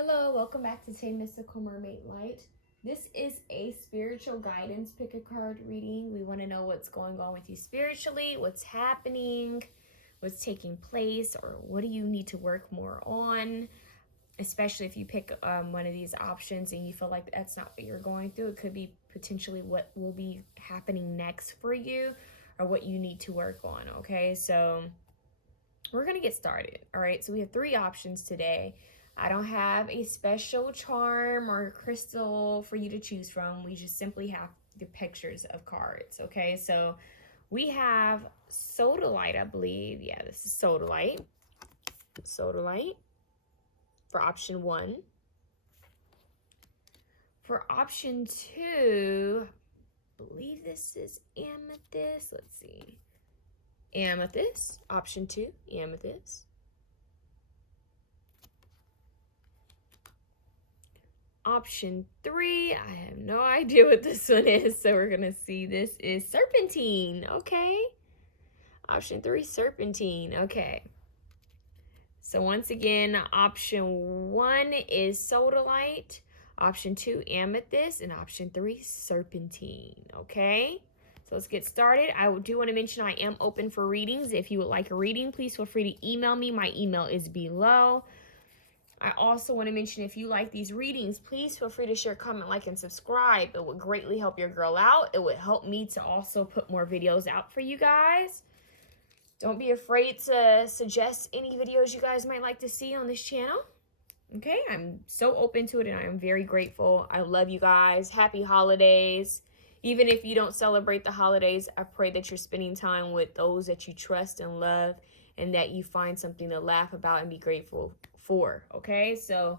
Hello, welcome back to TayMysticalMermaidLight. This is a spiritual guidance pick a card reading. We want to know what's going on with you spiritually, what's happening, what's taking place, or what do you need to work more on. Especially if you pick one of these options and you feel like that's not what you're going through. It could be potentially what will be happening next for you or what you need to work on, okay? So we're going to get started, all right? So we have 3 options today. I don't have a special charm or crystal for you to choose from. We just simply have the pictures of cards, okay? So we have Sodalite, I believe. Yeah, this is Sodalite. Sodalite for option 1. For option 2, I believe this is Amethyst. Let's see. Amethyst. Option 2, Amethyst. Option 3, I have no idea what this one is, so we're gonna see. This is Serpentine. Okay. Option 3, Serpentine. Okay. So once again, option 1 is Sodalite, option 2, Amethyst, and option 3, Serpentine. Okay. So let's get started. I do want to mention I am open for readings. If you would like a reading, please feel free to email me. My email is below. I also want to mention if you like these readings, please feel free to share, comment, like, and subscribe. It would greatly help your girl out. It would help me to also put more videos out for you guys. Don't be afraid to suggest any videos you guys might like to see on this channel. Okay, I'm so open to it and I am very grateful. I love you guys. Happy holidays. Even if you don't celebrate the holidays, I pray that you're spending time with those that you trust and love and that you find something to laugh about and be grateful for. Okay, so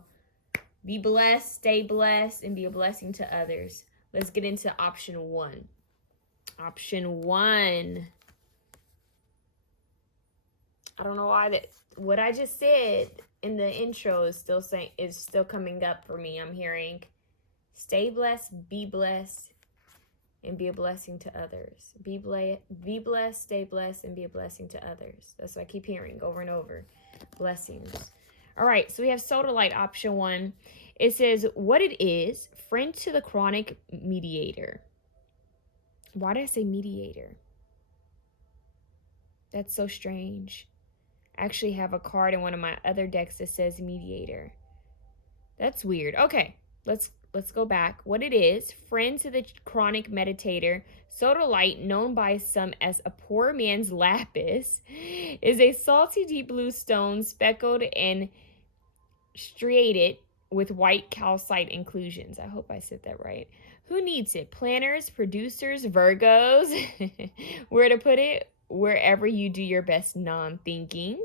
be blessed, stay blessed, and be a blessing to others. Let's get into option 1. Option 1. I don't know why that what I just said in the intro is still coming up for me. I'm hearing stay blessed, be blessed, and be a blessing to others. Be blessed, stay blessed, and be a blessing to others. That's what I keep hearing over and over. Blessings. All right, so we have Sodalite option 1. It says, what it is, friend to the chronic mediator. Why did I say mediator? That's so strange. I actually have a card in one of my other decks that says mediator. That's weird. Okay, let's go back. What it is, friend to the chronic meditator, Sodalite, known by some as a poor man's lapis, is a salty deep blue stone speckled and striated with white calcite inclusions. I hope I said that right. Who needs it? Planners, producers, Virgos. Where to put it? Wherever you do your best non-thinking.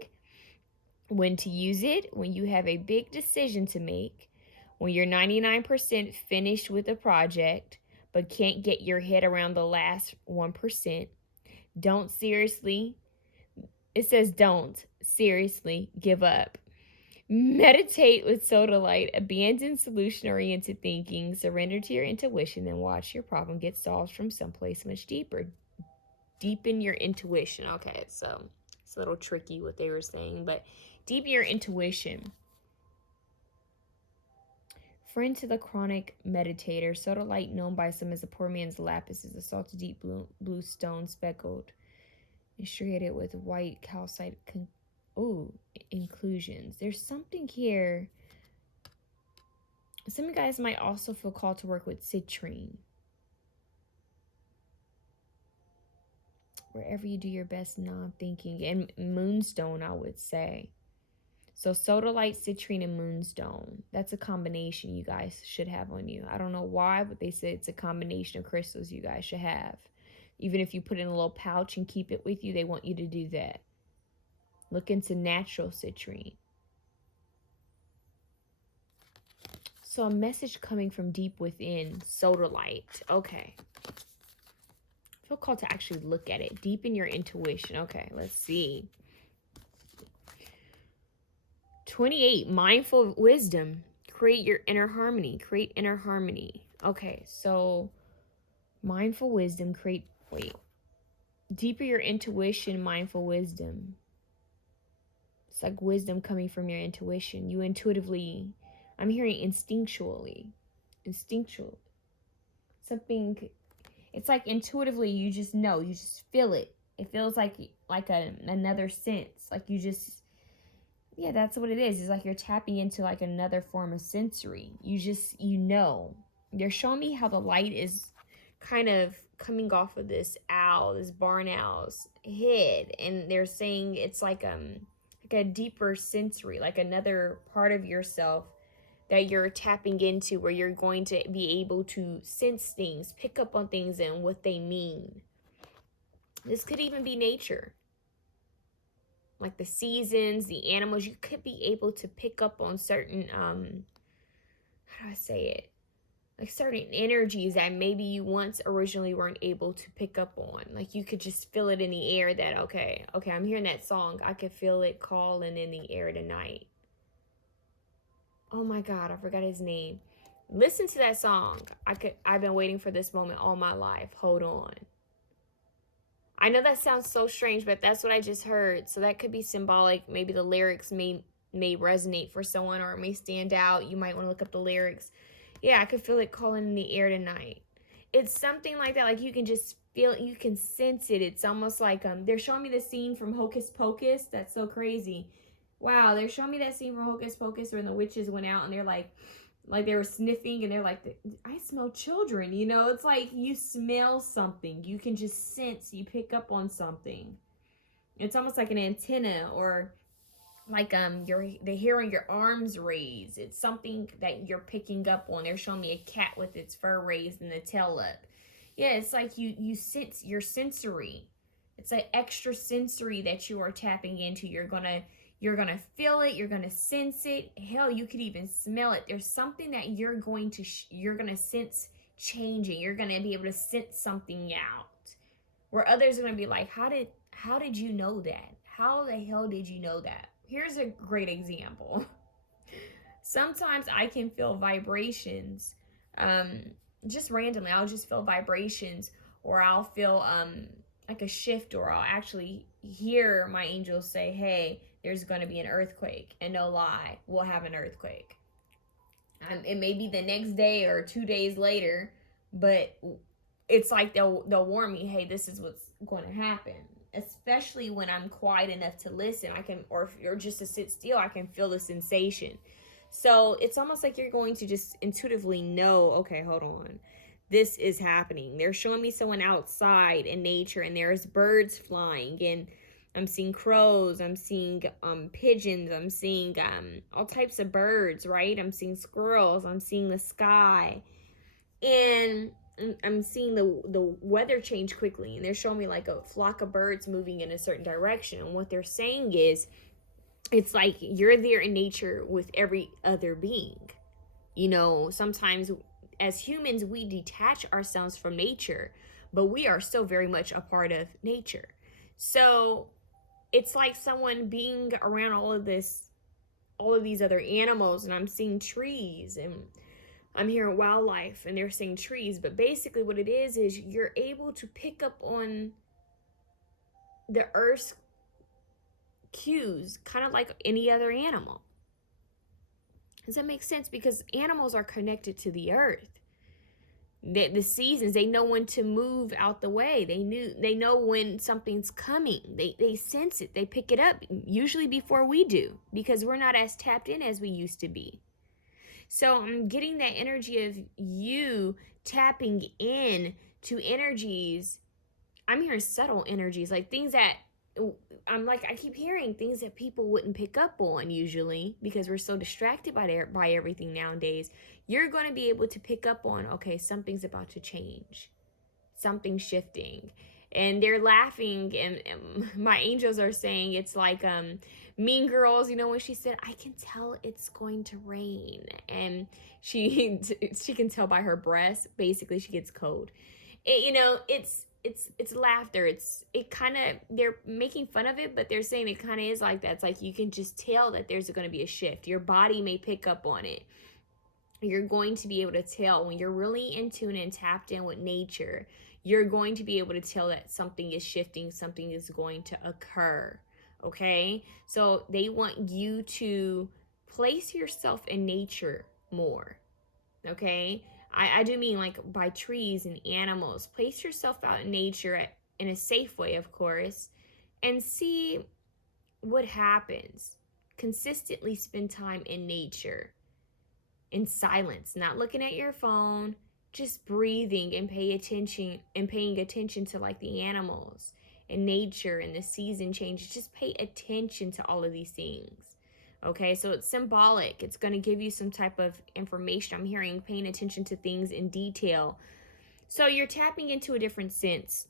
When to use it? When you have a big decision to make. When you're 99% finished with a project, but can't get your head around the last 1%. Don't seriously give up. Meditate with Sodalite. Abandon solution-oriented thinking. Surrender to your intuition and watch your problem get solved from someplace much deeper. Deepen your intuition. Okay, so it's a little tricky what they were saying, but deepen your intuition. Friend to the chronic meditator, Sodalite, known by some as a poor man's lapis, is a salty deep blue stone speckled and striated with white calcite inclusions. There's something here. Some of you guys might also feel called to work with citrine. Wherever you do your best non-thinking. And moonstone, I would say. So Sodalite, citrine, and moonstone. That's a combination you guys should have on you. I don't know why, but they say it's a combination of crystals you guys should have. Even if you put it in a little pouch and keep it with you, they want you to do that. Look into natural citrine. So a message coming from deep within, Sodalite. Okay. I feel called to actually look at it. Deepen your intuition. Okay, let's see. 28, mindful wisdom. Create your inner harmony. Create inner harmony. Okay, so mindful wisdom, deeper your intuition, mindful wisdom. It's like wisdom coming from your intuition. You intuitively I'm hearing instinctually. Instinctual. Something, it's like intuitively you just know, you just feel it. It feels like another sense. Like you just, yeah, that's what it is. It's like you're tapping into like another form of sensory. You know. They're showing me how the light is kind of coming off of this owl, this barn owl's head, and they're saying it's like a deeper sensory, like another part of yourself that you're tapping into, where you're going to be able to sense things, pick up on things and what they mean. This could even be nature, like the seasons, the animals. You could be able to pick up on certain how do I say it, like certain energies that maybe you once originally weren't able to pick up on. Like you could just feel it in the air that okay, I'm hearing that song, I could feel it calling in the air tonight. Oh my God, I forgot his name. Listen to that song. I've been waiting for this moment all my life. Hold on. I know that sounds so strange, but that's what I just heard. So that could be symbolic. Maybe the lyrics may resonate for someone, or it may stand out. You might want to look up the lyrics. Yeah, I could feel it calling in the air tonight. It's something like that. Like you can just feel it, you can sense it. It's almost like they're showing me the scene from Hocus Pocus. That's so crazy. Wow, they're showing me that scene from Hocus Pocus when the witches went out and they're like they were sniffing and they're like, I smell children, you know? It's like you smell something. You can just sense, you pick up on something. It's almost like an antenna, or like the hair on your arms raised. It's something that you're picking up on. They're showing me a cat with its fur raised and the tail up. Yeah, it's like you sense your sensory. It's an extra sensory that you are tapping into. You're gonna feel it, you're gonna sense it. Hell, you could even smell it. There's something that you're gonna sense changing. You're gonna be able to sense something out, where others are gonna be like, how did you know that? How the hell did you know that? Here's a great example. Sometimes I can feel vibrations, just randomly. I'll just feel vibrations, or I'll feel like a shift, or I'll actually hear my angels say, hey, there's going to be an earthquake. And no lie, we'll have an earthquake. It may be the next day or 2 days later, but it's like they'll warn me, hey, this is what's going to happen. Especially when I'm quiet enough to listen, I can, or just to sit still, I can feel the sensation. So it's almost like you're going to just intuitively know, okay, hold on, this is happening. They're showing me someone outside in nature, and there's birds flying, and I'm seeing crows, I'm seeing pigeons, I'm seeing all types of birds, right? I'm seeing squirrels, I'm seeing the sky, and I'm seeing the weather change quickly, and they're showing me like a flock of birds moving in a certain direction. And what they're saying is, it's like you're there in nature with every other being. You know, sometimes as humans, we detach ourselves from nature, but we are still very much a part of nature. So it's like someone being around all of these other animals, and I'm seeing trees, and I'm hearing wildlife, and they're saying trees. But basically what it is you're able to pick up on the earth's cues, kind of like any other animal. Does that make sense? Because animals are connected to the earth. The seasons, they know when to move out the way. They know when something's coming. They sense it. They pick it up, usually before we do, because we're not as tapped in as we used to be. So I'm getting that energy of you tapping in to energies. I'm hearing subtle energies, like things that I keep hearing things that people wouldn't pick up on usually, because we're so distracted by everything nowadays. You're going to be able to pick up on, okay, something's about to change. Something's shifting. And they're laughing, and my angels are saying it's like Mean Girls, you know, when she said, I can tell it's going to rain. And she can tell by her breath, basically she gets cold. It's laughter. It kind of, they're making fun of it, but they're saying it kind of is like that. It's like you can just tell that there's going to be a shift. Your body may pick up on it. You're going to be able to tell when you're really in tune and tapped in with nature. You're going to be able to tell that something is shifting, something is going to occur. Okay? So they want you to place yourself in nature more. Okay? I do mean like by trees and animals. Place yourself out in nature in a safe way, of course, and see what happens. Consistently spend time in nature, in silence, not looking at your phone, just breathing and paying attention to like the animals and nature and the season changes. Just pay attention to all of these things. Okay, so it's symbolic. It's going to give you some type of information. I'm hearing paying attention to things in detail. So you're tapping into a different sense.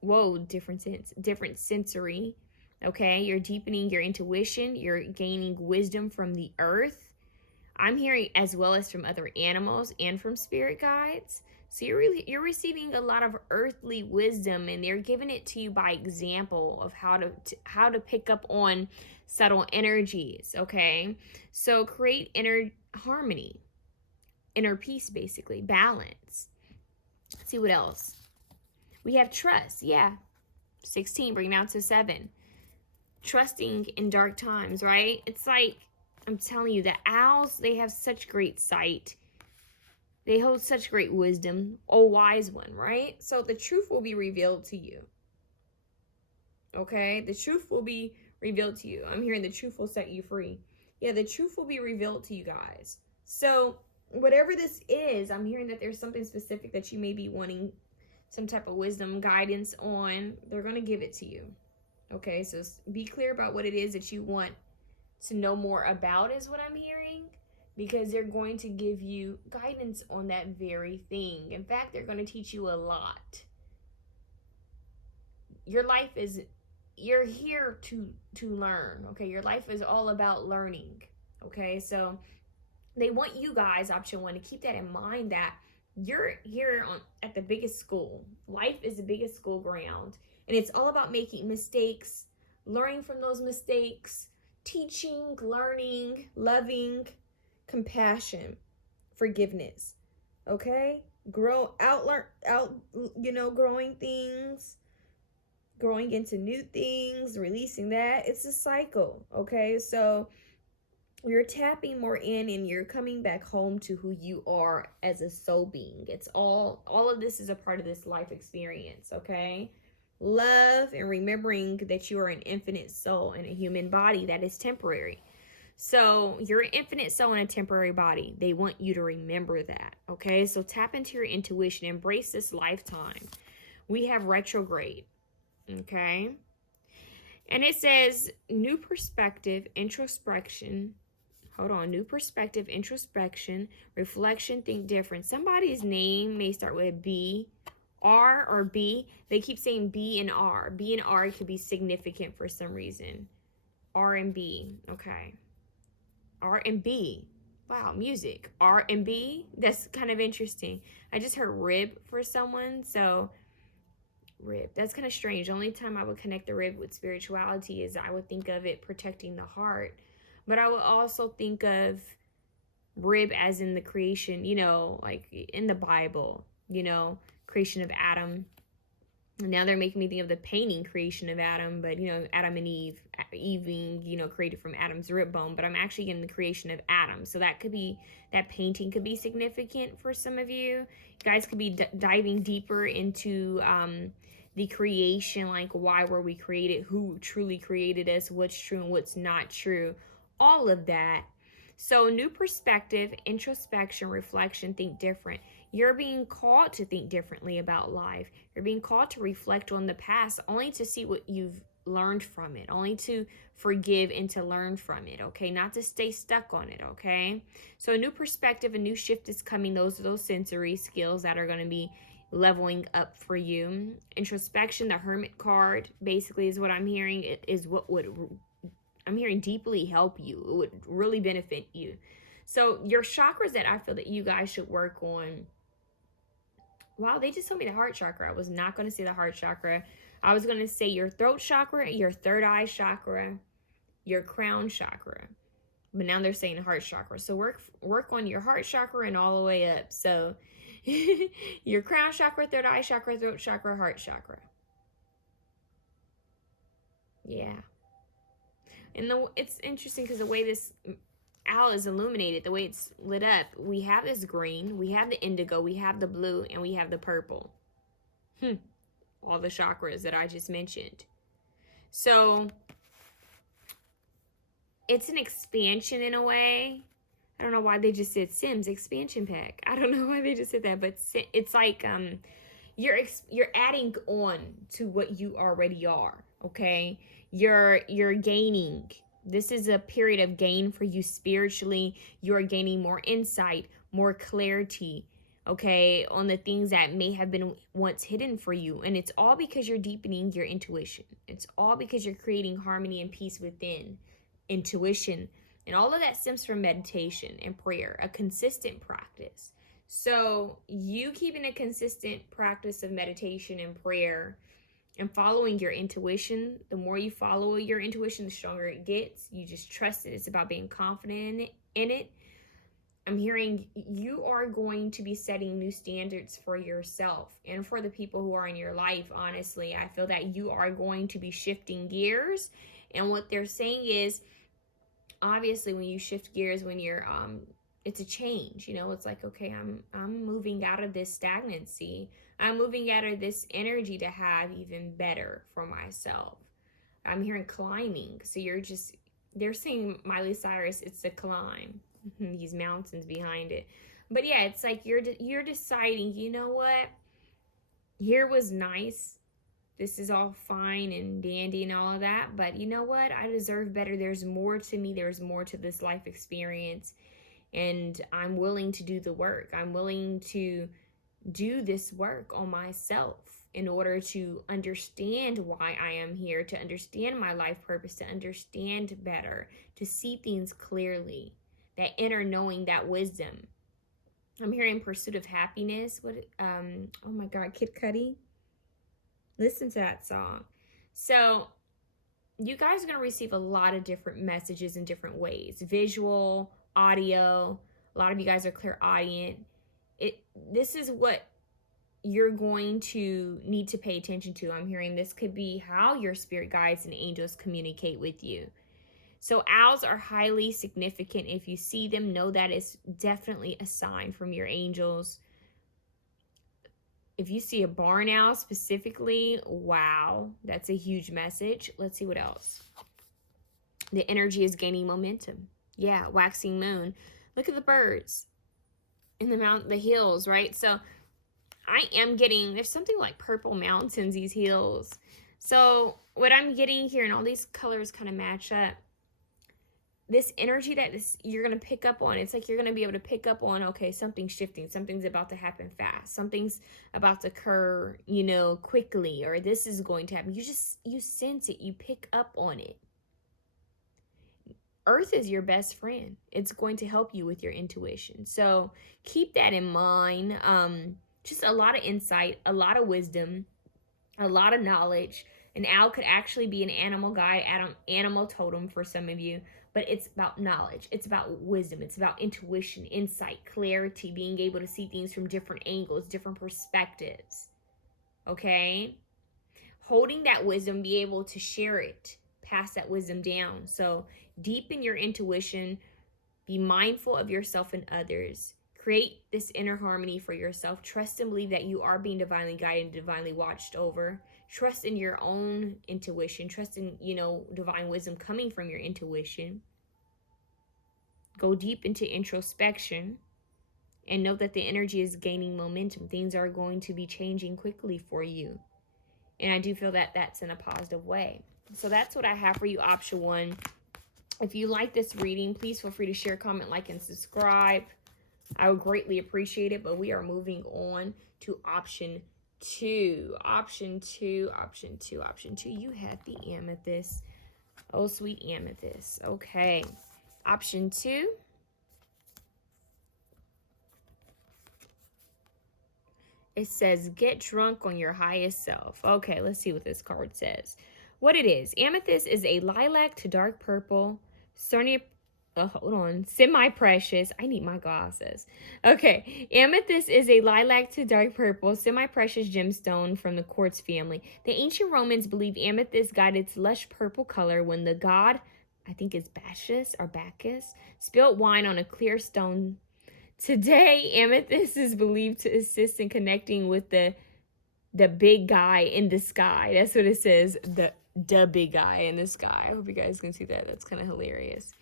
Whoa, different sense, different sensory. Okay, you're deepening your intuition. You're gaining wisdom from the earth. I'm hearing as well as from other animals and from spirit guides. So you're receiving a lot of earthly wisdom, and they're giving it to you by example of how to pick up on subtle energies. Okay, so create inner harmony, inner peace, basically balance. Let's see what else we have. Trust, yeah, 16, bring it down to 7. Trusting in dark times, right? It's like, I'm telling you, the owls, they have such great sight. They hold such great wisdom. Oh, wise one, right? So the truth will be revealed to you. Okay? The truth will be revealed to you. I'm hearing the truth will set you free. Yeah, the truth will be revealed to you guys. So whatever this is, I'm hearing that there's something specific that you may be wanting some type of wisdom, guidance on. They're going to give it to you. Okay? So be clear about what it is that you want to know more about, is what I'm hearing, because they're going to give you guidance on that very thing. In fact, they're going to teach you a lot. Your life is, you're here to learn. Okay, your life is all about learning. Okay, so they want you guys, option 1, to keep that in mind, that you're here at the biggest school. Life is the biggest school ground, and it's all about making mistakes, learning from those mistakes, teaching, learning, loving, compassion, forgiveness. Okay? Growing things, growing into new things, releasing that. It's a cycle. Okay? So you're tapping more in, and you're coming back home to who you are as a soul being. It's all of this is a part of this life experience. Okay? Love and remembering that you are an infinite soul in a human body that is temporary. So you're an infinite soul in a temporary body. They want you to remember that. Okay, so tap into your intuition. Embrace this lifetime. We have retrograde. Okay, and it says new perspective, introspection. Hold on, new perspective, introspection, reflection, think different. Somebody's name may start with B, R, or B. They keep saying B and R. B and R could be significant for some reason. R and B. Okay. R and B. Wow, music. R and B. That's kind of interesting. I just heard rib for someone. So rib. That's kind of strange. The only time I would connect the rib with spirituality is I would think of it protecting the heart. But I would also think of rib as in the creation, like in the Bible, creation of Adam. Now they're making me think of the painting creation of Adam, but Adam and Eve being created from Adam's rib bone. But I'm actually in the creation of Adam, so that painting could be significant for some of you. You guys could be diving deeper into the creation, like why were we created, who truly created us, what's true and what's not true, all of that. So new perspective, introspection, reflection, think different. You're being called to think differently about life. You're being called to reflect on the past, only to see what you've learned from it, only to forgive and to learn from it, okay? Not to stay stuck on it, okay? So a new perspective, a new shift is coming. Those are those sensory skills that are going to be leveling up for you. Introspection, the Hermit card, basically is what I'm hearing. It is what would, I'm hearing, deeply help you. It would really benefit you. So your chakras that I feel that you guys should work on. Wow, they just told me the heart chakra. I was not going to say the heart chakra. I was going to say your throat chakra, your third eye chakra, your crown chakra. But now they're saying heart chakra. So work on your heart chakra and all the way up. So your crown chakra, third eye chakra, throat chakra, heart chakra. Yeah. And it's interesting because the way this owl is illuminated, the way it's lit up, we have this green, we have the indigo, we have the blue, and we have the purple. All the chakras that I just mentioned. So it's an expansion in a way. I don't know why they just said Sims expansion pack. I don't know why they just said that, but it's like you're adding on to what you already are. Okay, you're gaining. This is a period of gain for you spiritually. You're gaining more insight, more clarity, okay, on the things that may have been once hidden for you. And it's all because you're deepening your intuition. It's all because you're creating harmony and peace within. Intuition. And all of that stems from meditation and prayer, a consistent practice. So you keeping a consistent practice of meditation and prayer and following your intuition, the more you follow your intuition, the stronger it gets. You just trust it. It's about being confident in it. I'm hearing you are going to be setting new standards for yourself and for the people who are in your life. Honestly, I feel that you are going to be shifting gears. And what they're saying is, obviously, when you shift gears, when you're it's a change, you know. It's like, okay, I'm moving out of this stagnancy. I'm moving out of this energy to have even better for myself. I'm hearing climbing. So they're saying, Miley Cyrus, it's a climb. These mountains behind it. But yeah, it's like you're deciding, you know what? Here was nice. This is all fine and dandy and all of that. But you know what? I deserve better. There's more to me. There's more to this life experience. And I'm willing to do the work. I'm willing to do this work on myself in order to understand why I am here, to understand my life purpose, to understand better, to see things clearly. That inner knowing, that wisdom. I'm hearing pursuit of happiness. Oh my God, Kid Cudi. Listen to that song. So you guys are going to receive a lot of different messages in different ways. Visual, audio. A lot of you guys are clairaudient. This is what you're going to need to pay attention to. I'm hearing this could be how your spirit guides and angels communicate with you. So owls are highly significant. If you see them, know that is definitely a sign from your angels. If you see a barn owl specifically, wow, that's a huge message. Let's see what else. The energy is gaining momentum. Yeah, waxing moon. Look at the birds in the hills, right? So I am getting, there's something like purple mountains, these hills. So what I'm getting here, and all these colors kind of match up, this energy that you're going to pick up on. It's like you're going to be able to pick up on, okay, something's shifting. Something's about to happen fast. Something's about to occur, quickly, or this is going to happen. You sense it. You pick up on it. Earth is your best friend. It's going to help you with your intuition. So keep that in mind. Just a lot of insight, a lot of wisdom, a lot of knowledge. An owl could actually be an animal guide, animal totem for some of you. But it's about knowledge. It's about wisdom. It's about intuition, insight, clarity, being able to see things from different angles, different perspectives. Okay? Holding that wisdom, be able to share it, pass that wisdom down. So deepen your intuition. Be mindful of yourself and others. Create this inner harmony for yourself. Trust and believe that you are being divinely guided and divinely watched over. Trust in your own intuition. Trust in, divine wisdom coming from your intuition. Go deep into introspection and know that the energy is gaining momentum. Things are going to be changing quickly for you. And I do feel that that's in a positive way. So that's what I have for you, option 1. If you like this reading, please feel free to share, comment, like, and subscribe. I would greatly appreciate it. But we are moving on to option 2. Option 2. You have the amethyst. Oh, sweet amethyst. Okay. Option 2. It says, get drunk on your highest self. Okay, let's see what this card says. What it is. Amethyst is a lilac to dark purple, semi-precious. I need my glasses. Okay. Amethyst is a lilac to dark purple, semi-precious gemstone from the quartz family. The ancient Romans believed amethyst guided its lush purple color when the god I think it's Bacchus, spilled wine on a clear stone. Today, Amethyst is believed to assist in connecting with the big guy in the sky. That's what it says. The big guy in the sky. I hope you guys can see that. That's kind of hilarious.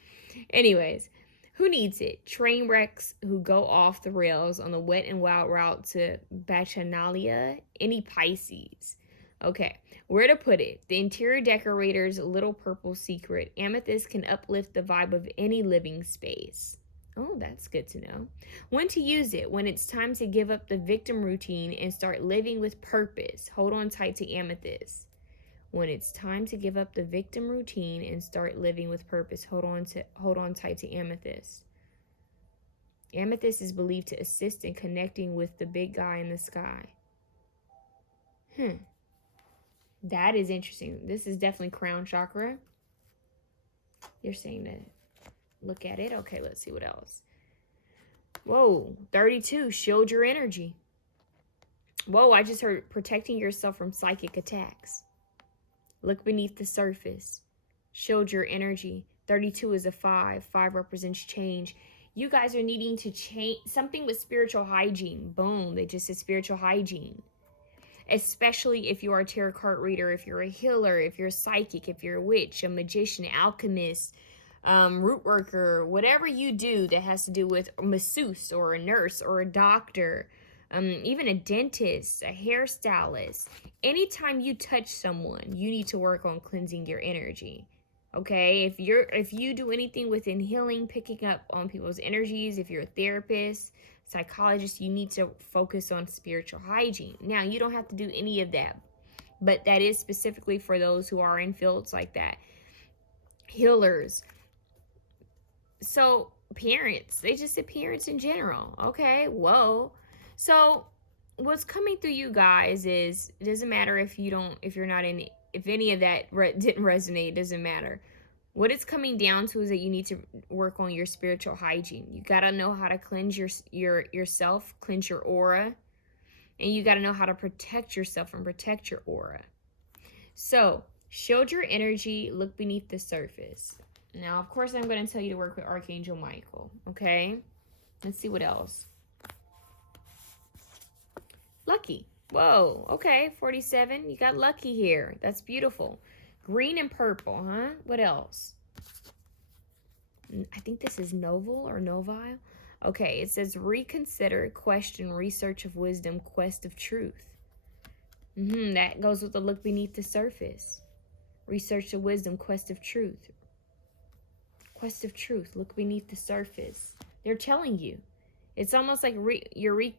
Anyways, who needs it? Train wrecks who go off the rails on the wet and wild route to Bacchanalia. Any Pisces? Okay, where to put it? The interior decorator's little purple secret. Amethyst can uplift the vibe of any living space. Oh, that's good to know. When to use it? When it's time to give up the victim routine and start living with purpose. Hold on tight to Amethyst. When it's time to give up the victim routine and start living with purpose. Hold on tight to Amethyst. Amethyst is believed to assist in connecting with the big guy in the sky. That is interesting. This is definitely crown chakra. You're saying that. Look at it. Okay, let's see what else. Whoa, 32. Shield your energy. Whoa, I just heard protecting yourself from psychic attacks. Look beneath the surface. Shield your energy. 32 is a 5. 5 represents change. You guys are needing to change something with spiritual hygiene. Boom, they just said spiritual hygiene. Especially if you are a tarot card reader, if you're a healer, if you're a psychic, if you're a witch, a magician, alchemist, root worker, whatever you do that has to do with a masseuse or a nurse or a doctor, even a dentist, a hairstylist. Anytime you touch someone, you need to work on cleansing your energy. Okay, if you do anything within healing, picking up on people's energies, if you're a therapist, psychologist, you need to focus on spiritual hygiene. Now, you don't have to do any of that, but that is specifically for those who are in fields like that. Healers. So, parents, they just said parents in general. Okay, whoa. So, what's coming through you guys is, it doesn't matter if you're not in, if any of that didn't resonate, it doesn't matter. What it's coming down to is that you need to work on your spiritual hygiene. You got to know how to cleanse yourself, cleanse your aura, and you got to know how to protect yourself and protect your aura. So, shield your energy, look beneath the surface. Now, of course, I'm going to tell you to work with Archangel Michael, okay? Let's see what else. Lucky. Whoa, okay, 47. You got lucky here. That's beautiful. Green and purple, huh? What else? I think this is novel or novile. Okay, it says reconsider, question, research of wisdom, quest of truth. That goes with the look beneath the surface. Research of wisdom, quest of truth. Quest of truth, look beneath the surface. They're telling you. It's almost like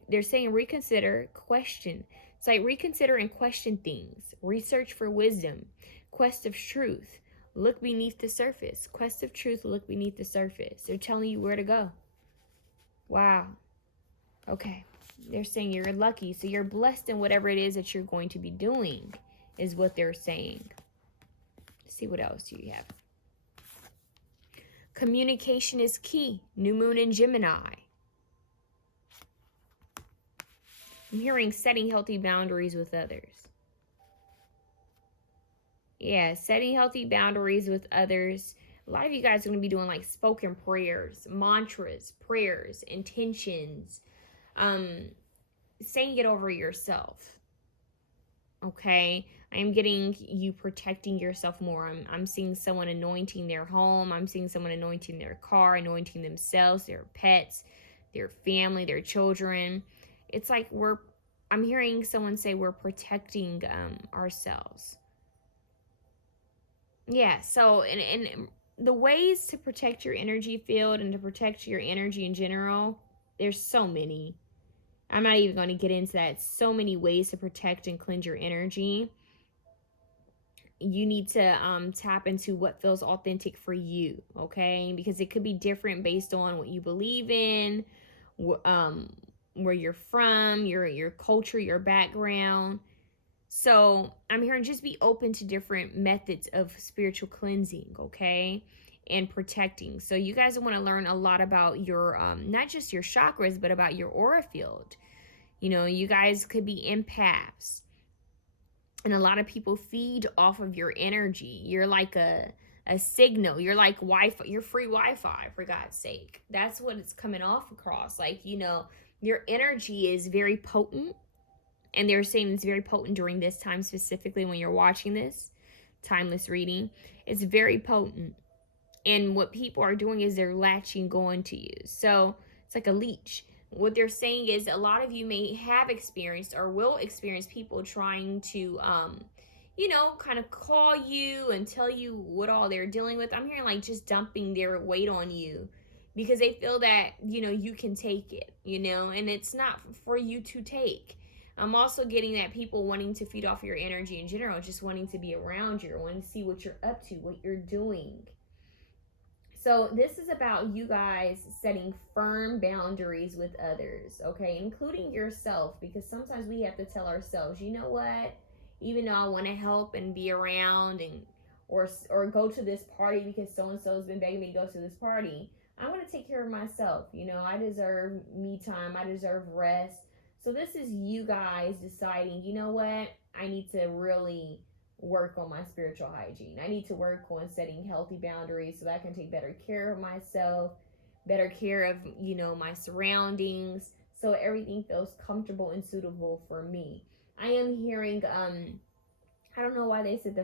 they're saying reconsider, question. It's like reconsider and question things. Research for wisdom. Quest of truth. Look beneath the surface. Quest of truth, look beneath the surface. They're telling you where to go. Wow. Okay. They're saying you're lucky. So you're blessed in whatever it is that you're going to be doing, is what they're saying. Let's see what else you have. Communication is key. New moon in Gemini. I'm hearing setting healthy boundaries with others. Yeah, setting healthy boundaries with others. A lot of you guys are going to be doing like spoken prayers, mantras, prayers, intentions, saying it over yourself. Okay, I am getting you protecting yourself more. I'm seeing someone anointing their home. I'm seeing someone anointing their car, anointing themselves, their pets, their family, their children. It's like I'm hearing someone say we're protecting ourselves. Yeah, so and the ways to protect your energy field and to protect your energy in general, there's so many. I'm not even going to get into that. So many ways to protect and cleanse your energy. You need to tap into what feels authentic for you, okay? Because it could be different based on what you believe in, where you're from, your culture, your background. So I'm hearing just be open to different methods of spiritual cleansing, okay? And protecting. So you guys want to learn a lot about your, not just your chakras, but about your aura field. You know, you guys could be empaths. And a lot of people feed off of your energy. You're like a a signal. You're like Wi-Fi, you're free Wi-Fi, for God's sake. That's what it's coming off across. Like, you know, your energy is very potent. And they're saying it's very potent during this time, specifically when you're watching this timeless reading. It's very potent. And what people are doing is they're latching on to you. So it's like a leech. What they're saying is a lot of you may have experienced or will experience people trying to, you know, kind of call you and tell you what all they're dealing with. I'm hearing like just dumping their weight on you because they feel that, you know, you can take it, you know, and it's not for you to take. I'm also getting that people wanting to feed off your energy in general, just wanting to be around you, wanting to see what you're up to, what you're doing. So this is about you guys setting firm boundaries with others, okay, including yourself, because sometimes we have to tell ourselves, you know what, even though I want to help and be around and or go to this party because so and so has been begging me to go to this party, I'm going to take care of myself. You know, I deserve me time. I deserve rest. So this is you guys deciding, you know what, I need to really work on my spiritual hygiene. I need to work on setting healthy boundaries so that I can take better care of myself, better care of, you know, my surroundings, so everything feels comfortable and suitable for me. I am hearing I don't know why they said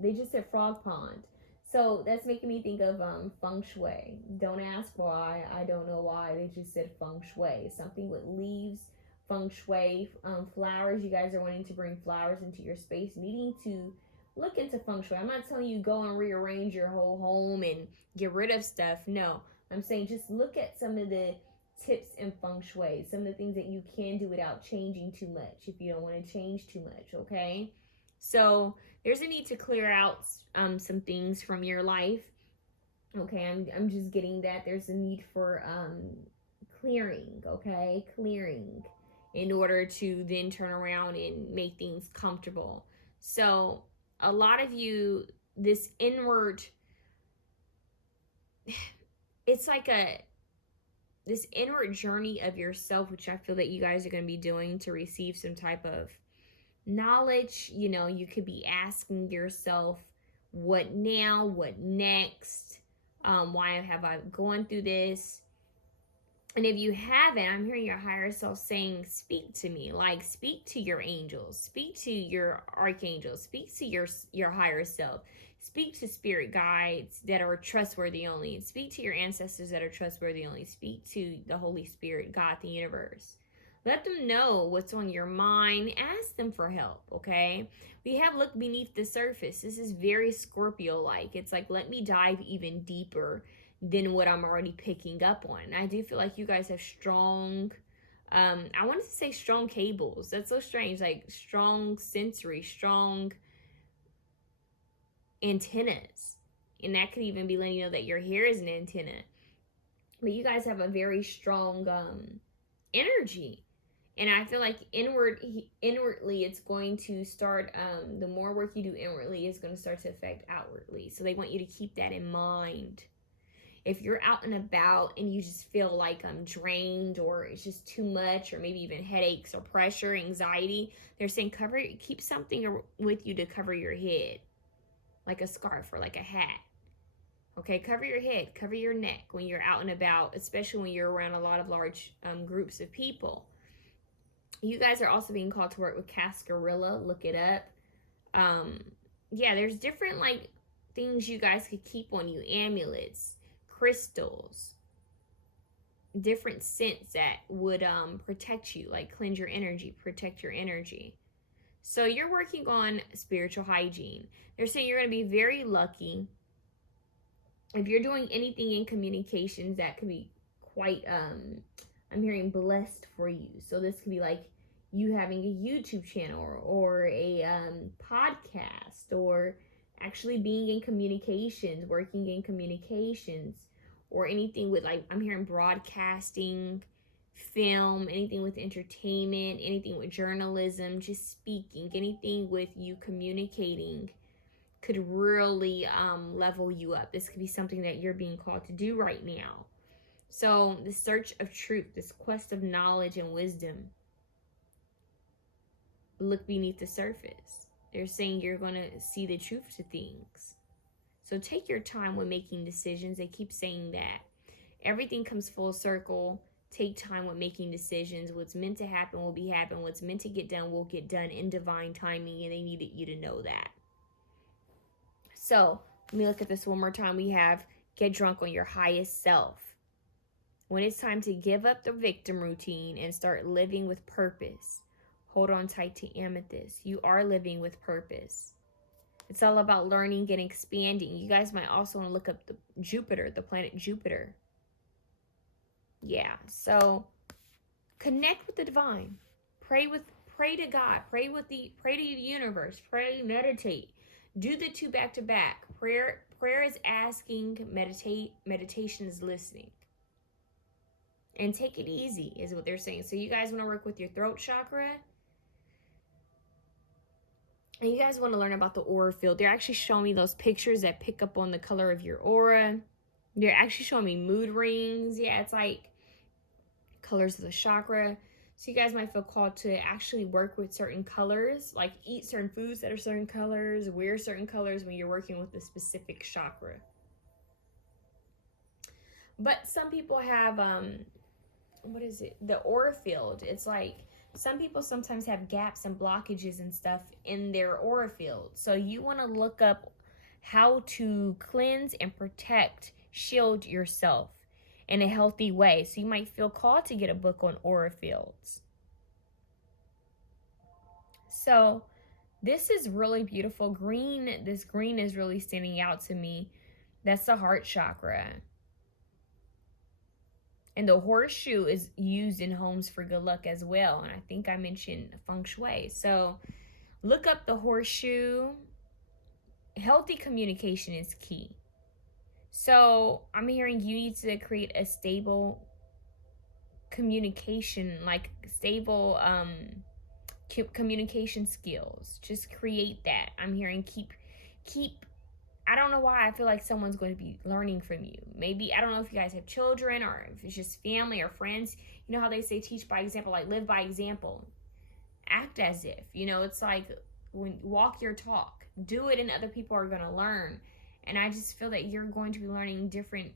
they just said frog pond. So that's making me think of feng shui. Don't ask why. I don't know why. They just said feng shui. Something with leaves, feng shui, flowers. You guys are wanting to bring flowers into your space, needing to look into feng shui. I'm not telling you go and rearrange your whole home and get rid of stuff. No, I'm saying just look at some of the tips in feng shui, some of the things that you can do without changing too much if you don't want to change too much, okay? So there's a need to clear out some things from your life. Okay, I'm just getting that there's a need for clearing, okay? Clearing in order to then turn around and make things comfortable. So a lot of you, this inward, it's like this inward journey of yourself, which I feel that you guys are going to be doing to receive some type of knowledge. You know, you could be asking yourself, what now, what next, why have I gone through this? And if you haven't, I'm hearing your higher self saying, speak to me. Like, speak to your angels, speak to your archangels, speak to your higher self, speak to spirit guides that are trustworthy only, speak to your ancestors that are trustworthy only, speak to the Holy Spirit, God, the universe. Let them know what's on your mind. Ask them for help, okay? We have looked beneath the surface. This is very Scorpio-like. It's like, let me dive even deeper than what I'm already picking up on. I do feel like you guys have strong, I wanted to say strong cables. That's so strange. Like strong sensory, strong antennas. And that could even be letting you know that your hair is an antenna. But you guys have a very strong energy. And I feel like inwardly, it's going to start, the more work you do inwardly is going to start to affect outwardly. So they want you to keep that in mind. If you're out and about and you just feel like I'm drained or it's just too much, or maybe even headaches or pressure, anxiety, they're saying keep something with you to cover your head, like a scarf or like a hat. Okay, cover your head, cover your neck when you're out and about, especially when you're around a lot of large groups of people. You guys are also being called to work with Cascarilla. Look it up. Yeah, there's different like things you guys could keep on you, amulets, crystals, different scents that would protect you, like cleanse your energy, protect your energy. So you're working on spiritual hygiene. They're saying you're going to be very lucky if you're doing anything in communications. That could be quite I'm hearing blessed for you. So this could be like you having a YouTube channel or a podcast, or actually being in communications, working in communications, or anything with, like, I'm hearing broadcasting, film, anything with entertainment, anything with journalism, just speaking, anything with you communicating could really level you up. This could be something that you're being called to do right now. So the search of truth, this quest of knowledge and wisdom, look beneath the surface. They're saying you're going to see the truth to things. So take your time when making decisions. They keep saying that. Everything comes full circle. Take time with making decisions. What's meant to happen will be happen. What's meant to get done will get done in divine timing, and they needed you to know that. So let me look at this one more time. We have get drunk on your highest self. When it's time to give up the victim routine and start living with purpose, hold on tight to Amethyst. You are living with purpose. It's all about learning and expanding. You guys might also want to look up the Jupiter, the planet Jupiter. Yeah, so connect with the divine. Pray to God. Pray to the universe. Pray, meditate. Do the two back to back. Prayer is asking, meditation is listening. And take it easy is what they're saying. So you guys want to work with your throat chakra. And you guys want to learn about the aura field. They're actually showing me those pictures that pick up on the color of your aura. They're actually showing me mood rings. Yeah, it's like colors of the chakra. So you guys might feel called to actually work with certain colors, like eat certain foods that are certain colors, wear certain colors when you're working with a specific chakra. But some people have, what is it? The aura field. It's like some people sometimes have gaps and blockages and stuff in their aura field. So you want to look up how to cleanse and protect, shield yourself in a healthy way. So you might feel called to get a book on aura fields. So this is really beautiful. Green, this green is really standing out to me. That's the heart chakra. And the horseshoe is used in homes for good luck as well. And I think I mentioned feng shui. So look up the horseshoe. Healthy communication is key. So I'm hearing you need to create a stable communication, like stable communication skills. Just create that. I'm hearing keep I don't know why I feel like someone's going to be learning from you. Maybe, I don't know if you guys have children or if it's just family or friends. You know how they say teach by example, like live by example. Act as if, it's like when walk your talk. Do it and other people are going to learn. And I just feel that you're going to be learning different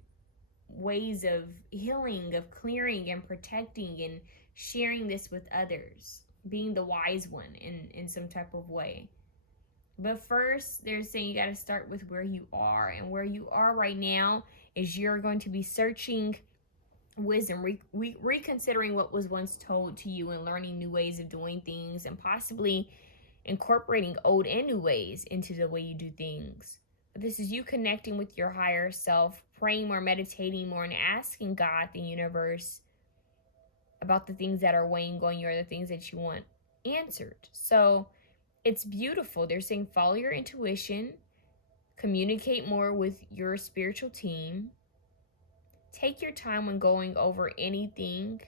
ways of healing, of clearing and protecting and sharing this with others. Being the wise one in some type of way. But first, they're saying you got to start with where you are. And where you are right now is you're going to be searching wisdom, reconsidering what was once told to you and learning new ways of doing things and possibly incorporating old and new ways into the way you do things. But this is you connecting with your higher self, praying more, meditating more, and asking God, the universe, about the things that are weighing on you or the things that you want answered. So it's beautiful. They're saying follow your intuition, communicate more with your spiritual team, take your time when going over anything.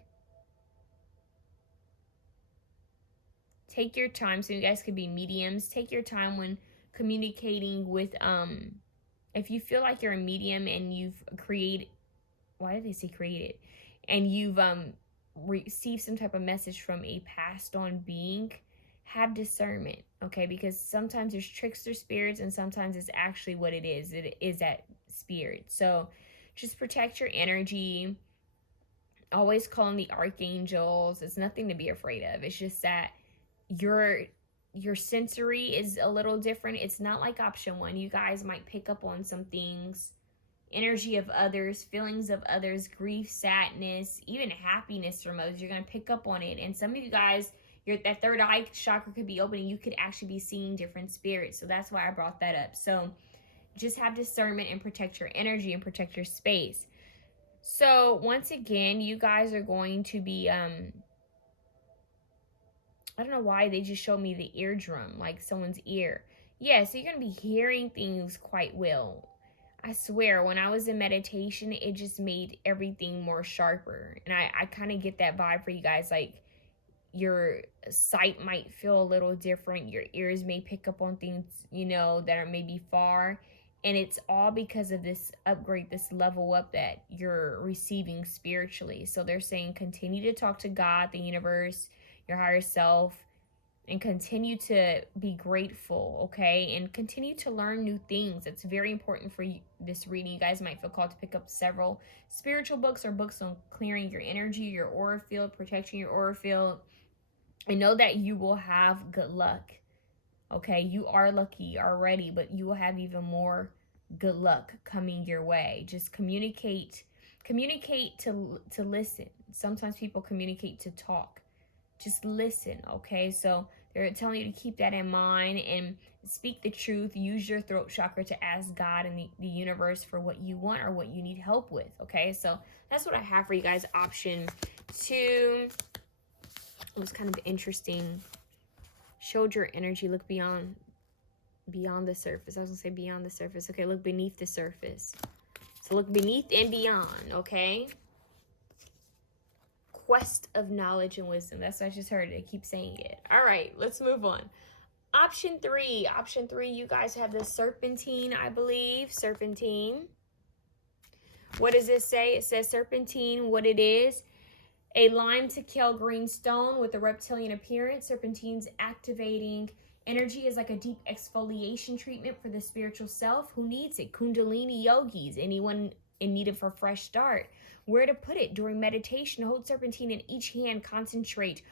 Take your time, so you guys could be mediums. Take your time when communicating with, if you feel like you're a medium and you've created, why did they say created? And you've received some type of message from a passed on being, have discernment, okay? Because sometimes there's trickster spirits and sometimes it's actually what it is. It is that spirit. So just protect your energy. Always call on the archangels. It's nothing to be afraid of. It's just that your sensory is a little different. It's not like option one. You guys might pick up on some things, energy of others, feelings of others, grief, sadness, even happiness from others. You're going to pick up on it. And some of you guys, that third eye chakra could be open and you could actually be seeing different spirits. So that's why I brought that up. So just have discernment and protect your energy and protect your space. So once again, you guys are going to be, I don't know why they just showed me the eardrum, like someone's ear. Yeah, so you're going to be hearing things quite well. I swear, when I was in meditation, it just made everything more sharper. And I kind of get that vibe for you guys, like, your sight might feel a little different. Your ears may pick up on things, that are maybe far. And it's all because of this upgrade, this level up that you're receiving spiritually. So they're saying continue to talk to God, the universe, your higher self. and continue to be grateful, okay? And continue to learn new things. It's very important for you, this reading. You guys might feel called to pick up several spiritual books or books on clearing your energy, your aura field, protecting your aura field. And know that you will have good luck, okay? You are lucky already, but you will have even more good luck coming your way. Just communicate to listen. Sometimes people communicate to talk. Just listen, okay? So they're telling you to keep that in mind and speak the truth. Use your throat chakra to ask God and the universe for what you want or what you need help with, okay? So that's what I have for you guys. Option 2 was kind of interesting. Showed your energy. Look beyond the surface. I was gonna say beyond the surface. Okay, look beneath the surface. So look beneath and beyond, okay? Quest of knowledge and wisdom. That's what I just heard. I keep saying it. All right, let's move on. Option 3. Option 3, you guys have the serpentine, I believe. Serpentine. What does this say? It says serpentine, what it is. A lime to kale green stone with a reptilian appearance. Serpentine's activating energy is like a deep exfoliation treatment for the spiritual self. Who needs it? Kundalini yogis. Anyone in need of a fresh start. Where to put it? During meditation, hold serpentine in each hand. Concentrate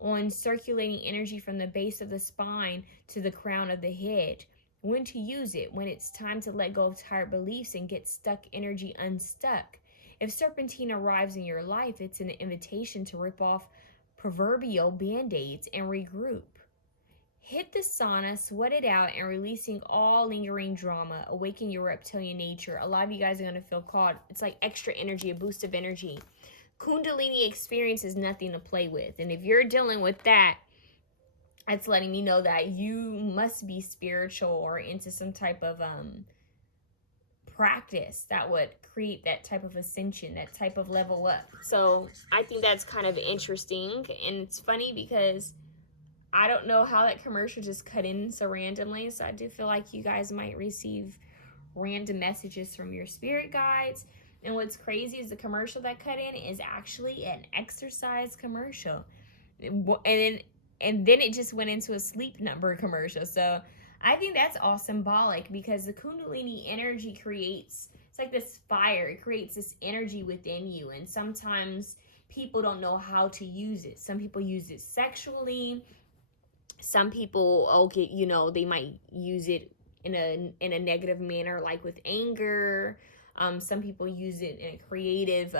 on circulating energy from the base of the spine to the crown of the head. When to use it? When it's time to let go of tired beliefs and get stuck energy unstuck. If serpentine arrives in your life, it's an invitation to rip off proverbial band-aids and regroup. Hit the sauna, sweat it out, and releasing all lingering drama. Awaken your reptilian nature. A lot of you guys are going to feel called. It's like extra energy, a boost of energy. Kundalini experience is nothing to play with. And if you're dealing with that, it's letting me know that you must be spiritual or into some type of practice that would create that type of ascension, that type of level up. So I think that's kind of interesting. And it's funny because I don't know how that commercial just cut in so randomly. So I do feel like you guys might receive random messages from your spirit guides. And what's crazy is the commercial that cut in is actually an exercise commercial. And then it just went into a sleep number commercial. So I think that's all symbolic because the Kundalini energy creates, it's like this fire. It creates this energy within you. And sometimes people don't know how to use it. Some people use it sexually. Some people, they might use it in a negative manner, like with anger. Some people use it in a creative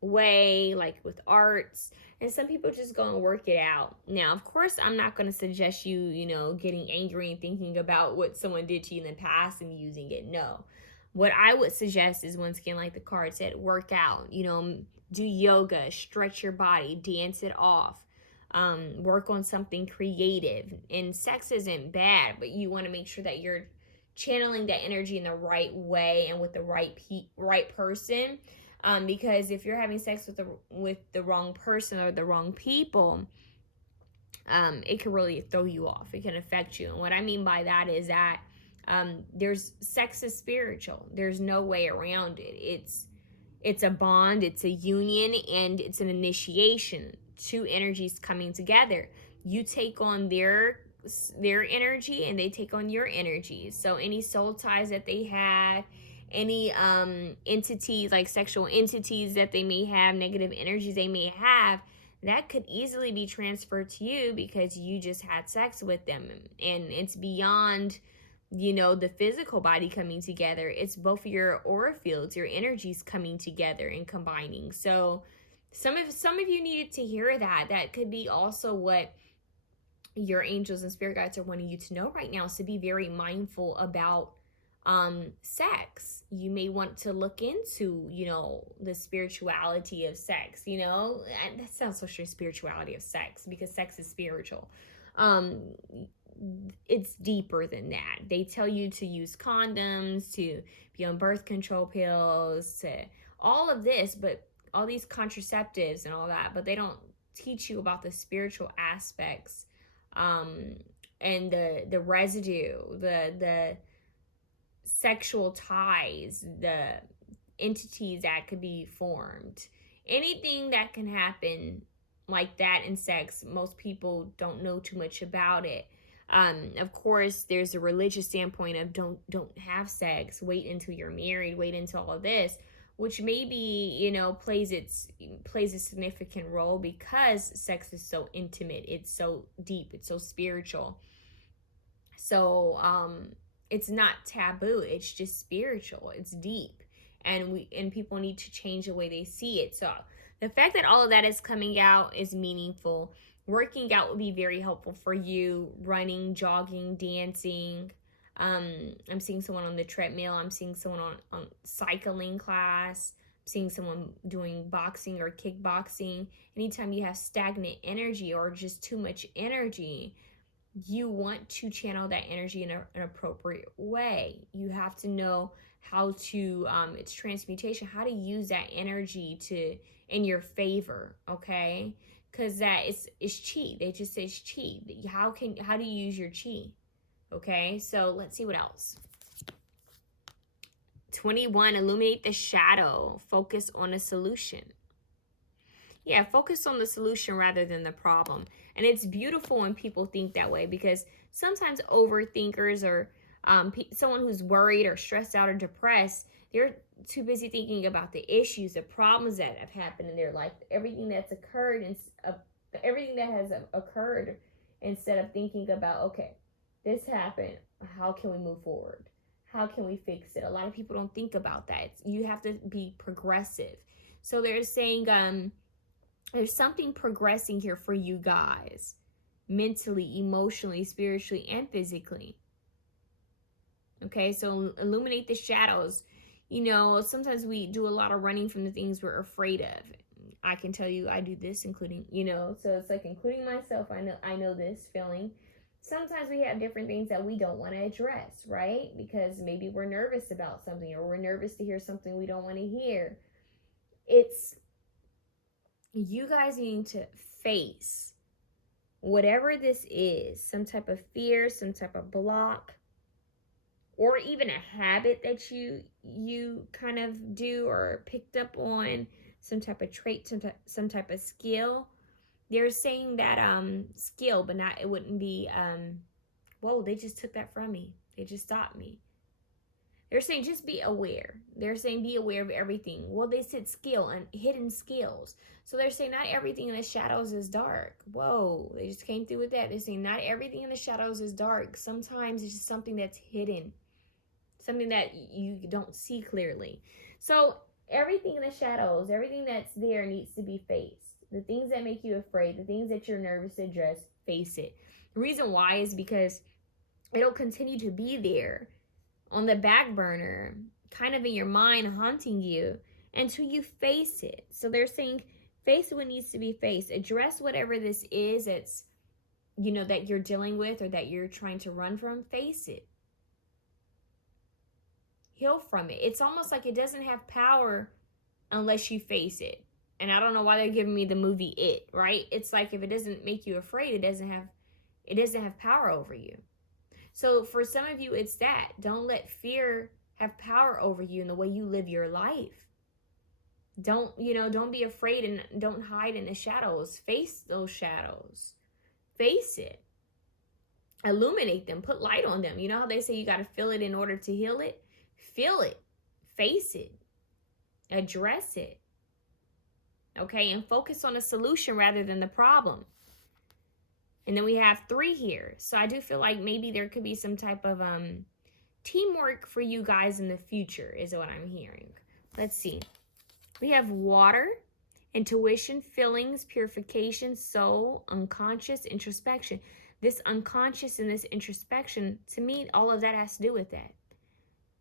way, like with arts. And some people just go and work it out. Now, of course, I'm not going to suggest you, getting angry and thinking about what someone did to you in the past and using it. No. What I would suggest is, once again, like the card said, work out, do yoga, stretch your body, dance it off. Work on something creative. And sex isn't bad, but you want to make sure that you're channeling that energy in the right way and with the right person. Because if you're having sex with the wrong person or the wrong people, it can really throw you off. It can affect you. And what I mean by that is that sex is spiritual. There's no way around it. It's a bond, it's a union, and it's an initiation. Two energies coming together. You take on their energy and they take on your energy. So any soul ties that they had, any entities, like sexual entities that they may have, negative energies they may have, that could easily be transferred to you because you just had sex with them. And it's beyond the physical body coming together. It's both your aura fields, your energies coming together and combining. So some of you needed to hear that. That could be also what your angels and spirit guides are wanting you to know right now, is to be very mindful about sex. You may want to look into, the spirituality of sex, that sounds so strange, spirituality of sex, because sex is spiritual. It's deeper than that. They tell you to use condoms, to be on birth control pills, to all of this, but all these contraceptives and all that, but they don't teach you about the spiritual aspects, and the residue, the sexual ties, the entities that could be formed, anything that can happen like that in sex. Most people don't know too much about it. Of course, there's a religious standpoint of don't have sex, wait until you're married, wait until all of this, which maybe, you know, plays a significant role because sex is so intimate, it's so deep, it's so spiritual. So it's not taboo, it's just spiritual, it's deep, and people need to change the way they see it. So the fact that all of that is coming out is meaningful. Working out would be very helpful for you. Running, jogging, dancing. I'm seeing someone on the treadmill. I'm seeing someone on cycling class. I'm seeing someone doing boxing or kickboxing. Anytime you have stagnant energy or just too much energy, you want to channel that energy in an appropriate way. You have to know how to it's transmutation, how to use that energy to in your favor, okay? Because that is chi. They just say it's chi. How do you use your chi? Okay, so let's see what else. 21, illuminate the shadow. Focus on a solution. Yeah, focus on the solution rather than the problem. And it's beautiful when people think that way, because sometimes overthinkers or someone who's worried or stressed out or depressed, they're too busy thinking about the issues, the problems that have happened in their life, everything that's occurred, and everything that has occurred, instead of thinking about, okay, this happened, how can we move forward? How can we fix it? A lot of people don't think about that. You have to be progressive. So they're saying there's something progressing here for you guys, mentally, emotionally, spiritually, and physically. Okay, so illuminate the shadows. You know, sometimes we do a lot of running from the things we're afraid of. I can tell you I do this, including, you know, so it's like including myself. I know this feeling. Sometimes we have different things that we don't want to address, right? Because maybe we're nervous about something, or we're nervous to hear something we don't want to hear. It's you guys need to face whatever this is, some type of fear, some type of block, or even a habit that you kind of do or picked up on, some type of trait, some type of skill. They're saying that skill, but not, it wouldn't be whoa, they just took that from me. They just stopped me. They're saying just be aware. They're saying be aware of everything. Well, they said skill and hidden skills. So they're saying not everything in the shadows is dark. Whoa, they just came through with that. They're saying not everything in the shadows is dark. Sometimes it's just something that's hidden, something that you don't see clearly. So everything in the shadows, everything that's there needs to be faced. The things that make you afraid, the things that you're nervous to address, face it. The reason why is because it'll continue to be there on the back burner, kind of in your mind, haunting you until you face it. So they're saying face what needs to be faced. Address whatever this is that's, you know, that you're dealing with or that you're trying to run from. Face it. Heal from it. It's almost like it doesn't have power unless you face it. And I don't know why they're giving me the movie It, right? It's like if it doesn't make you afraid, it doesn't have power over you. So for some of you, it's that. Don't let fear have power over you in the way you live your life. Don't be afraid and don't hide in the shadows. Face those shadows. Face it. Illuminate them. Put light on them. You know how they say you got to feel it in order to heal it? Feel it. Face it. Address it. Okay, and focus on a solution rather than the problem. And then we have 3 here. So I do feel like maybe there could be some type of teamwork for you guys in the future is what I'm hearing. Let's see. We have water, intuition, feelings, purification, soul, unconscious, introspection. This unconscious and this introspection, to me, all of that has to do with that.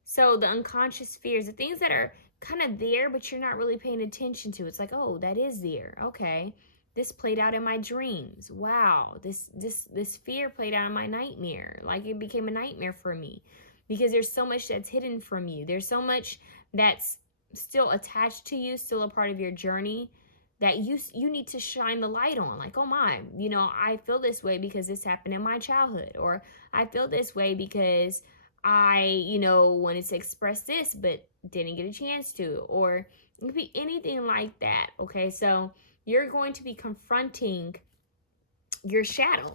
So the unconscious fears, the things that are kind of there, but you're not really paying attention to. It's like, oh, that is there. Okay. This played out in my dreams. Wow. This fear played out in my nightmare. Like it became a nightmare for me because there's so much that's hidden from you. There's so much that's still attached to you, still a part of your journey that you need to shine the light on. Like, oh my, I feel this way because this happened in my childhood, or I feel this way because I, wanted to express this, but didn't get a chance to, or it could be anything like that. Okay. So you're going to be confronting your shadow.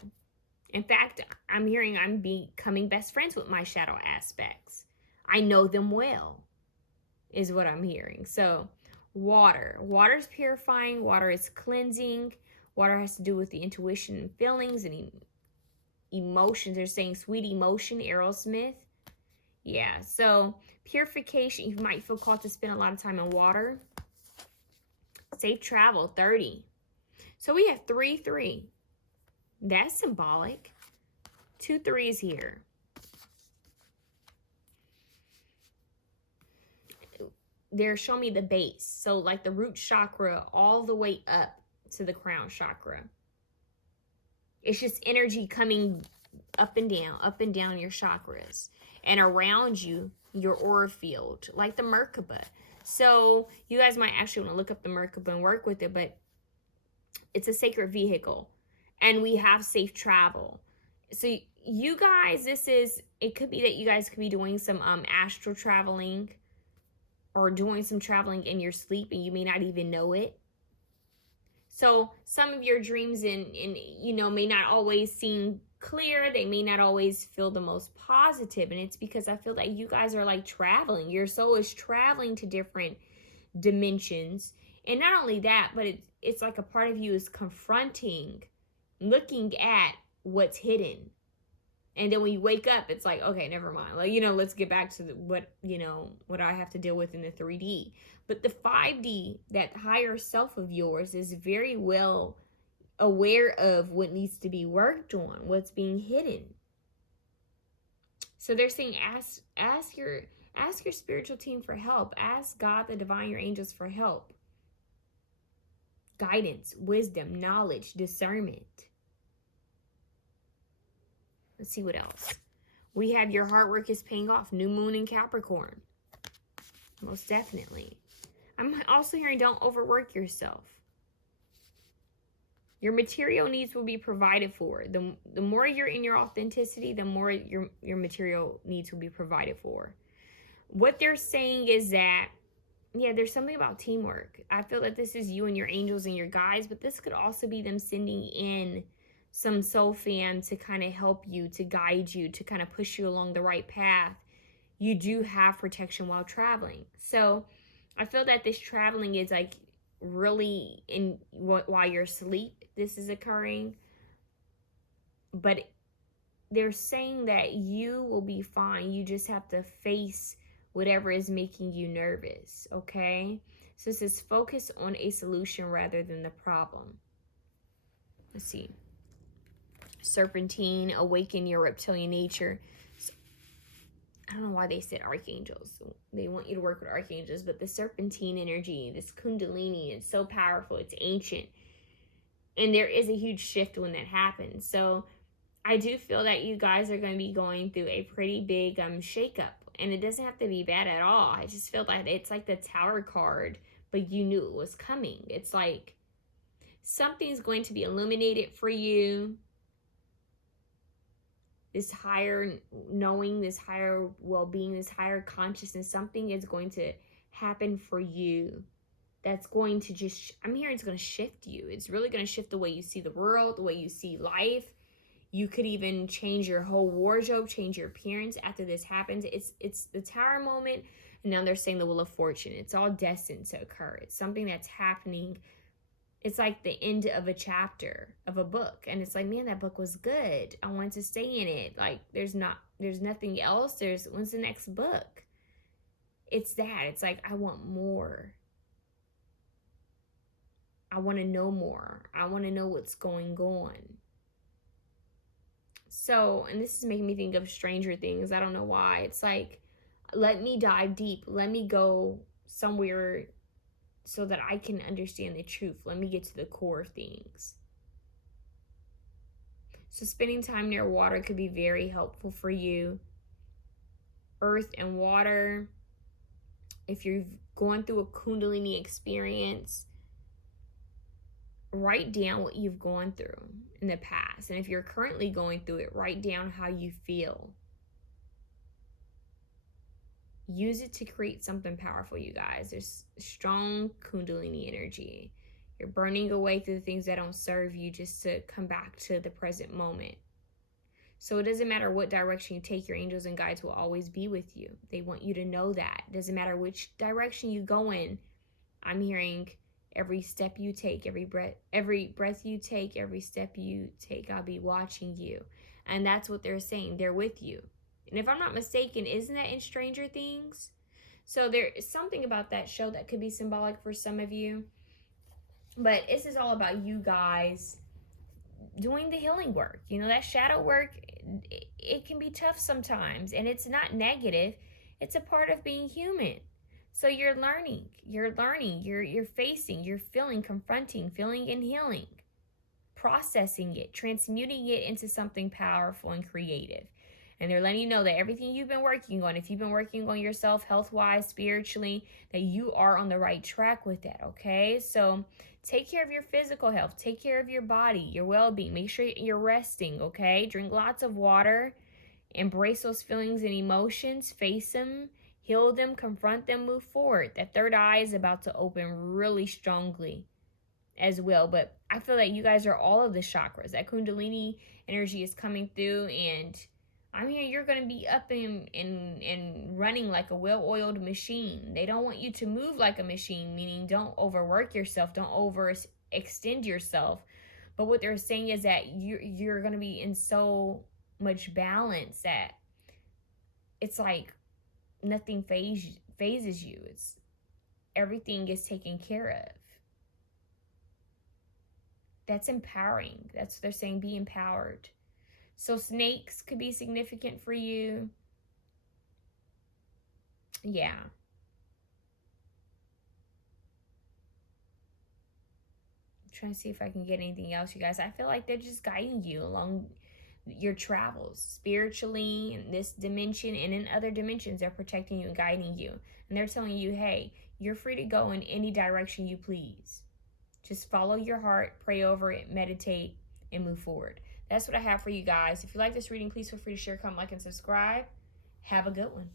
In fact, I'm hearing I'm becoming best friends with my shadow aspects. I know them well, is what I'm hearing. So, water. Water is purifying. Water is cleansing. Water has to do with the intuition and feelings and emotions. They're saying sweet emotion, Aerosmith. Yeah, so purification. You might feel called to spend a lot of time in water. Safe travel, 30. So we have 3, 3. That's symbolic. 2 3s here. They're showing me the base. So like the root chakra all the way up to the crown chakra. It's just energy coming up and down your chakras. And around you, your aura field, like the Merkaba. So you guys might actually want to look up the Merkaba and work with it, but it's a sacred vehicle. And we have safe travel. So you guys, it could be that you guys could be doing some astral traveling or doing some traveling in your sleep and you may not even know it. So some of your dreams may not always seem clear. They may not always feel the most positive. And it's because I feel that you guys are like traveling. Your soul is traveling to different dimensions. And not only that, but it's like a part of you is confronting, looking at what's hidden. And then when you wake up, it's like, okay, never mind. Like, let's get back to what I have to deal with in the 3D. But the 5D, that higher self of yours, is very well aware of what needs to be worked on, what's being hidden. So they're saying ask your spiritual team for help. Ask God, the divine, your angels for help. Guidance, wisdom, knowledge, discernment. Let's see what else. We have your hard work is paying off. New moon in Capricorn. Most definitely. I'm also hearing don't overwork yourself. Your material needs will be provided for. The more you're in your authenticity, the more your material needs will be provided for. What they're saying is that, yeah, there's something about teamwork. I feel that this is you and your angels and your guides, but this could also be them sending in some soul fam to kind of help you, to guide you, to kind of push you along the right path. You do have protection while traveling. So I feel that this traveling is like really while you're asleep, this is occurring. But they're saying that you will be fine. You just have to face whatever is making you nervous, okay? So this is focus on a solution rather than the problem. Let's see. Serpentine, awaken your reptilian nature. So, I don't know why they said archangels. They want you to work with archangels, but the serpentine energy, this kundalini, it's so powerful. It's ancient. And there is a huge shift when that happens. So I do feel that you guys are going to be going through a pretty big shakeup. And it doesn't have to be bad at all. I just feel that it's like the Tower card, but you knew it was coming. It's like something's going to be illuminated for you. This higher knowing, this higher well-being, this higher consciousness, something is going to happen for you that's going to just, I'm hearing it's going to shift you. It's really going to shift the way you see the world, the way you see life. You could even change your whole wardrobe, change your appearance after this happens. It's the Tower moment, and now they're saying the Wheel of Fortune. It's all destined to occur. It's something that's happening. It's like the end of a chapter of a book. And it's like, man, that book was good. I wanted to stay in it. Like, there's nothing else. When's the next book? It's that. It's like, I want more. I want to know more. I want to know what's going on. So, and this is making me think of Stranger Things. I don't know why. It's like, let me dive deep. Let me go somewhere so that I can understand the truth. Let me get to the core of things. So spending time near water could be very helpful for you. Earth and water. If you're going through a Kundalini experience, write down what you've gone through in the past. And if you're currently going through it, write down how you feel. Use it to create something powerful, you guys. There's strong Kundalini energy. You're burning away through the things that don't serve you just to come back to the present moment. So it doesn't matter what direction you take, your angels and guides will always be with you. They want you to know that. It doesn't matter which direction you go in. I'm hearing every step you take, every breath you take, every step you take, I'll be watching you. And that's what they're saying. They're with you. And if I'm not mistaken, isn't that in Stranger Things? So there is something about that show that could be symbolic for some of you. But this is all about you guys doing the healing work. You know, that shadow work, it can be tough sometimes, and it's not negative. It's a part of being human. So you're learning, you're facing, you're feeling, confronting, feeling and healing, processing it, transmuting it into something powerful and creative. And they're letting you know that everything you've been working on, if you've been working on yourself health-wise, spiritually, that you are on the right track with that, okay? So take care of your physical health. Take care of your body, your well-being. Make sure you're resting, okay? Drink lots of water. Embrace those feelings and emotions. Face them. Heal them. Confront them. Move forward. That third eye is about to open really strongly as well. But I feel that you guys are all of the chakras. That Kundalini energy is coming through, and I'm here, you're going to be up and running like a well-oiled machine. They don't want you to move like a machine, meaning don't overwork yourself, don't overextend yourself. But what they're saying is that you're going to be in so much balance that it's like nothing phases you. It's everything is taken care of. That's empowering. That's what they're saying, be empowered. So snakes could be significant for you. Yeah. I'm trying to see if I can get anything else, you guys. I feel like they're just guiding you along your travels spiritually in this dimension and in other dimensions. They're protecting you and guiding you. And they're telling you, hey, you're free to go in any direction you please. Just follow your heart, pray over it, meditate, and move forward. That's what I have for you guys. If you like this reading, please feel free to share, comment, like, and subscribe. Have a good one.